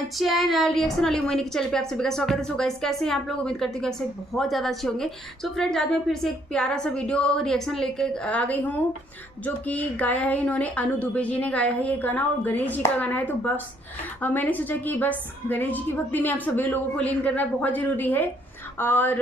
My channel reaction वाली मोहिनी के चैनल पे आप सभी का स्वागत है। सो गाइस, कैसे हैं आप लोग? उम्मीद करती हूँ कि आप सब बहुत ज़्यादा अच्छे होंगे। सो फ्रेंड्स, आज मैं फिर से एक प्यारा सा वीडियो रिएक्शन लेके आ गई हूँ, जो कि गाया है इन्होंने, अनु दुबे जी ने गाया है ये गाना और गणेश जी का गाना है। तो बस मैंने सोचा कि बस गणेश जी की भक्ति में आप सभी लोगों को लीन करना बहुत ज़रूरी है। और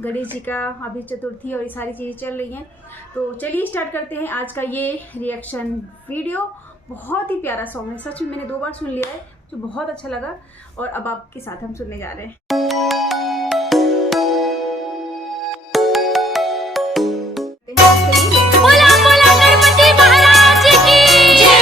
गणेश जी का अभी चतुर्थी और ये सारी चीज़ें चल रही हैं, तो चलिए स्टार्ट करते हैं आज का ये रिएक्शन वीडियो। बहुत ही प्यारा सॉन्ग है, सच में मैंने 2 बार सुन लिया है, जो बहुत अच्छा लगा और अब आपके साथ हम सुनने जा रहे हैं। बोला बोला गणपति महाराज की जय।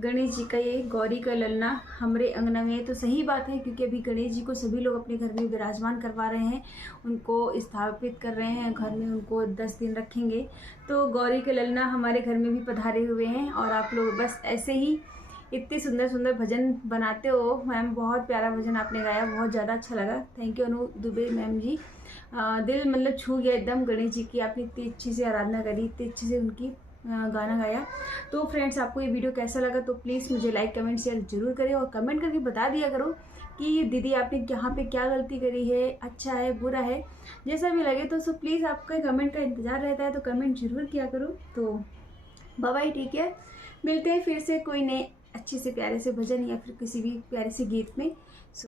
गणेश जी का ये गौरी का ललना हमारे अंगना में है। तो सही बात है, क्योंकि अभी गणेश जी को सभी लोग अपने घर में विराजमान करवा रहे हैं, उनको स्थापित कर रहे हैं घर में, उनको 10 दिन रखेंगे। तो गौरी के ललना हमारे घर में भी पधारे हुए हैं। और आप लोग बस ऐसे ही इतने सुंदर सुंदर भजन बनाते हो मैम, बहुत प्यारा भजन आपने गाया, बहुत ज़्यादा अच्छा लगा। थैंक यू अनु दुबे मैम जी। दिल मतलब छू गया एकदम गणेश जी की, आपने इतनी अच्छी से आराधना करी, इतनी अच्छी से उनकी गाना गाया। तो फ्रेंड्स, आपको ये वीडियो कैसा लगा तो प्लीज़ मुझे लाइक कमेंट शेयर जरूर करें, और कमेंट करके बता दिया करो कि दीदी आपने यहाँ पे क्या गलती करी है, अच्छा है बुरा है, जैसा भी लगे तो सो प्लीज़ आपका कमेंट का इंतज़ार रहता है, तो कमेंट जरूर किया करो। तो बाय बाय, ठीक है, मिलते हैं फिर से कोई नए अच्छे से प्यारे से भजन या फिर किसी भी प्यारे से गीत में।